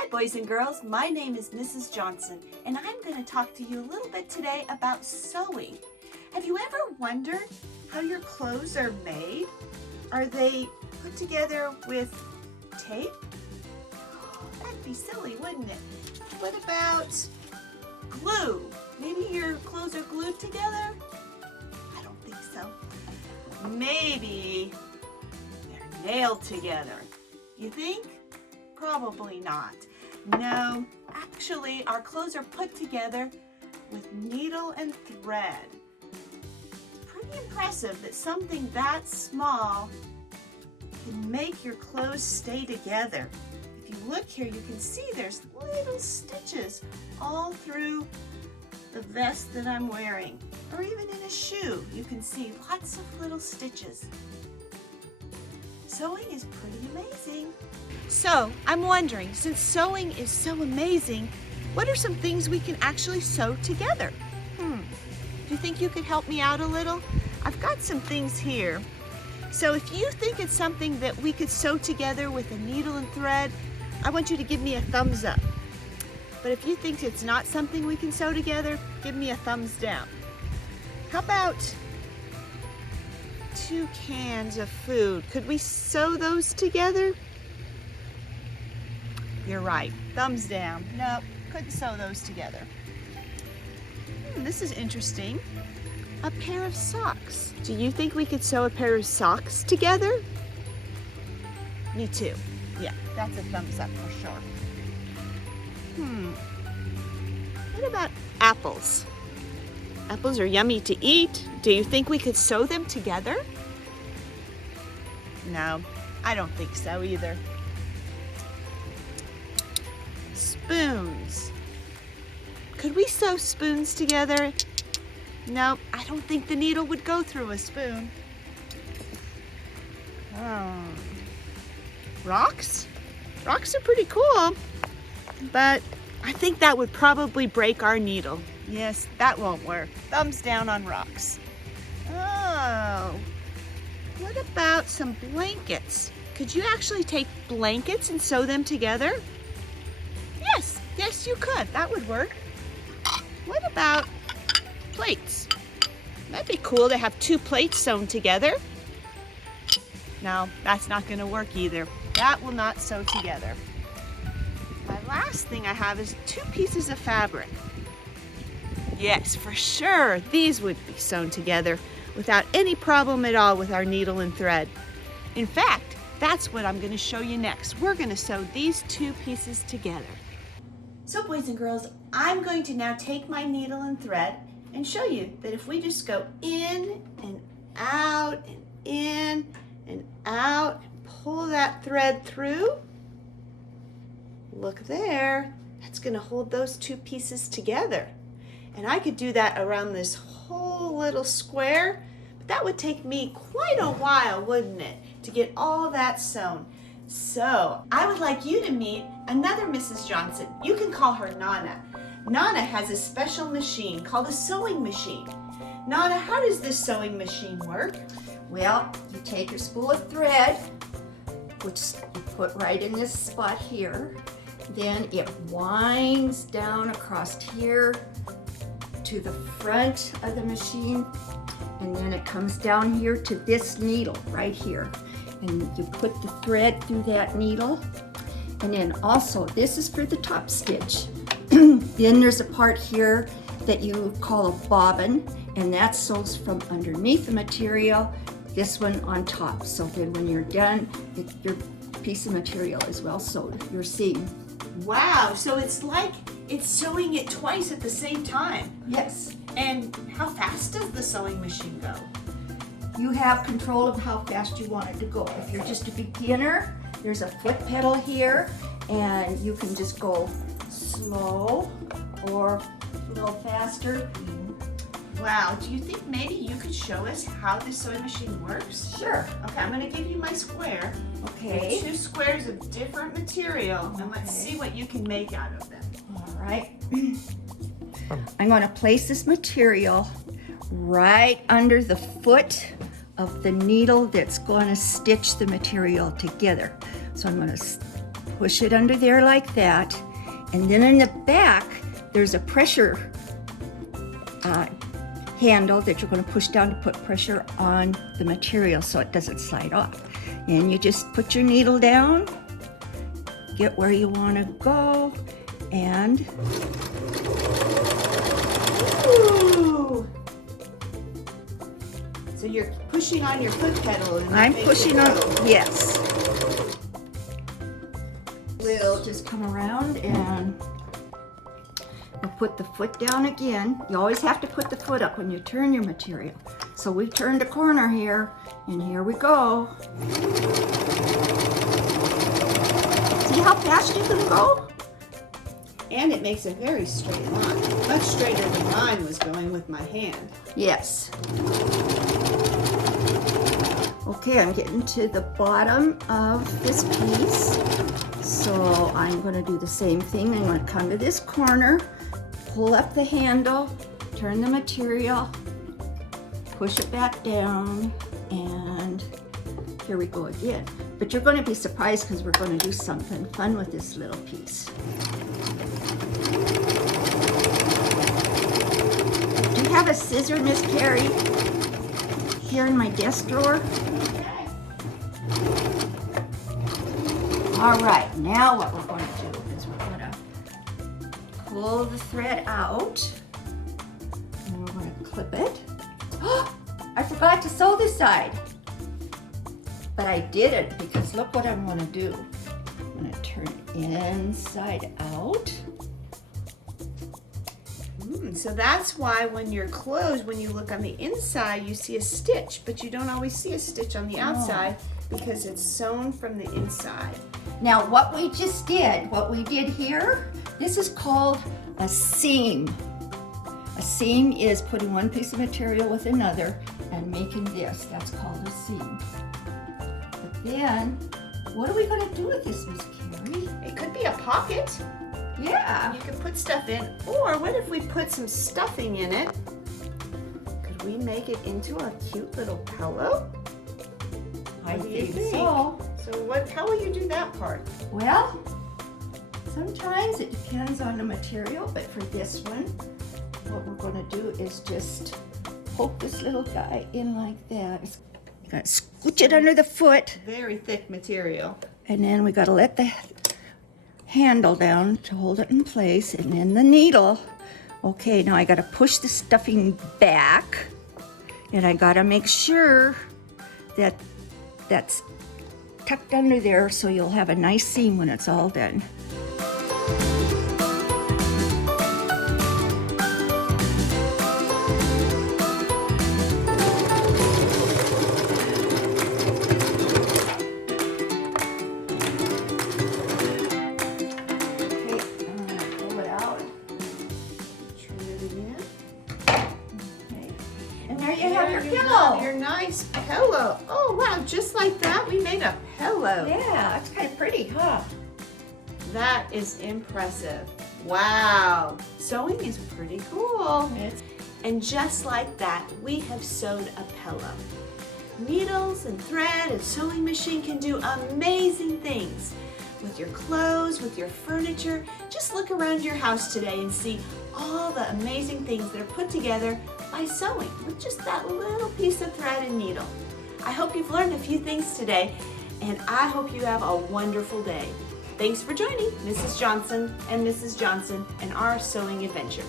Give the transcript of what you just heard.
Hi boys and girls, my name is Mrs. Johnson and I'm going to talk to you a little bit today about sewing. Have you ever wondered how your clothes are made? Are they put together with tape? That'd be silly, wouldn't it? What about glue? Maybe your clothes are glued together? I don't think so. Maybe they're nailed together. You think? Probably not. No, actually our clothes are put together with needle and thread. It's pretty impressive that something that small can make your clothes stay together. If you look here, you can see there's little stitches all through the vest that I'm wearing, or even in a shoe. You can see lots of little stitches. Sewing is pretty amazing. So, I'm wondering, since sewing is so amazing, what are some things we can actually sew together? Do you think you could help me out a little? I've got some things here. So if you think it's something that we could sew together with a needle and thread, I want you to give me a thumbs up. But if you think it's not something we can sew together, give me a thumbs down. How about 2 cans of food? Could we sew those together? You're right, thumbs down. Nope, couldn't sew those together. This is interesting. A pair of socks. Do you think we could sew a pair of socks together? Me too. Yeah, that's a thumbs up for sure. What about apples? Apples are yummy to eat. Do you think we could sew them together? No, I don't think so either. Spoons. Could we sew spoons together? No, I don't think the needle would go through a spoon. Rocks? Rocks are pretty cool, but I think that would probably break our needle. Yes, that won't work. Thumbs down on rocks. Oh, what about some blankets? Could you actually take blankets and sew them together? Yes, you could. That would work. What about plates? That'd be cool to have 2 plates sewn together. No, that's not going to work either. That will not sew together. My last thing I have is 2 pieces of fabric. Yes, for sure, these would be sewn together without any problem at all with our needle and thread. In fact, that's what I'm going to show you next. We're going to sew these 2 pieces together. So boys and girls, I'm going to now take my needle and thread and show you that if we just go in and out and in and out, pull that thread through, look there, that's going to hold those 2 pieces together. And I could do that around this whole little square, but that would take me quite a while, wouldn't it, to get all that sewn. So I would like you to meet another Mrs. Johnson. You can call her Nana. Nana has a special machine called a sewing machine. Nana, how does this sewing machine work? Well, you take your spool of thread, which you put right in this spot here. Then it winds down across here to the front of the machine, and then it comes down here to this needle right here. And you put the thread through that needle. And then also, this is for the top stitch. Then there's a part here that you call a bobbin, and that sews from underneath the material, this one on top. So then when you're done, your piece of material is well sewed, your seam. Wow, so it's like it's sewing it twice at the same time. Yes. And how fast does the sewing machine go? You have control of how fast you want it to go. If you're just a beginner, there's a foot pedal here, and you can just go slow or a little faster. Wow, do you think maybe you could show us how this sewing machine works? Sure. Okay, I'm going to give you my square. Okay. 2 squares of different material, and let's see what you can make out of them. All right. I'm going to place this material right under the foot of the needle that's going to stitch the material together. So I'm going to push it under there like that. And then in the back, there's a pressure handle that you're going to push down to put pressure on the material so it doesn't slide off. And you just put your needle down, get where you want to go, and Ooh. So you're pushing on your foot pedal. And I'm that makes pushing it on, go. yes. We'll just come around and we'll put the foot down again. You always have to put the foot up when you turn your material. So we turned a corner here, and here we go. See how fast you can go? And it makes a very straight line, much straighter than mine was going with my hand. Yes. Okay, I'm getting to the bottom of this piece. So I'm going to do the same thing. I'm going to come to this corner, pull up the handle, turn the material, push it back down, and here we go again. But you're going to be surprised because we're going to do something fun with this little piece. Do you have a scissor, Miss Karry, here in my desk drawer? All right, now what we're going to do is we're going to pull the thread out, and we're going to clip it. Oh, I forgot to sew this side, but I didn't because look what I'm going to do. I'm going to turn it inside out. So that's why when you're closed, when you look on the inside, you see a stitch, but you don't always see a stitch on the outside because it's sewn from the inside. Now what we just did, what we did here, this is called a seam. A seam is putting one piece of material with another and making this. That's called a seam. But then, what are we going to do with this, Miss Karry? It could be a pocket. Yeah. You could put stuff in, or what if we put some stuffing in it? Could we make it into a cute little pillow? I What do you think so. So how will you do that part? Well, sometimes it depends on the material, but for this one, what we're going to do is just poke this little guy in like that. You got to scooch it under the foot, Very thick material. and then we got to let the handle down to hold it in place, and then the needle. Okay, now I got to push the stuffing back, and I got to make sure that that's tucked under there so you'll have a nice seam when it's all done. Your nice pillow. Oh wow, just like that, we made a pillow. Yeah, it's kind of pretty, huh? That is impressive. Wow, sewing is pretty cool. And just like that, we have sewed a pillow. Needles and thread and sewing machine can do amazing things with your clothes, with your furniture. Just look around your house today and see all the amazing things that are put together by sewing with just that little piece of thread and needle. I hope you've learned a few things today, and I hope you have a wonderful day. Thanks for joining Mrs. Johnson and Mrs. Johnson in our sewing adventure.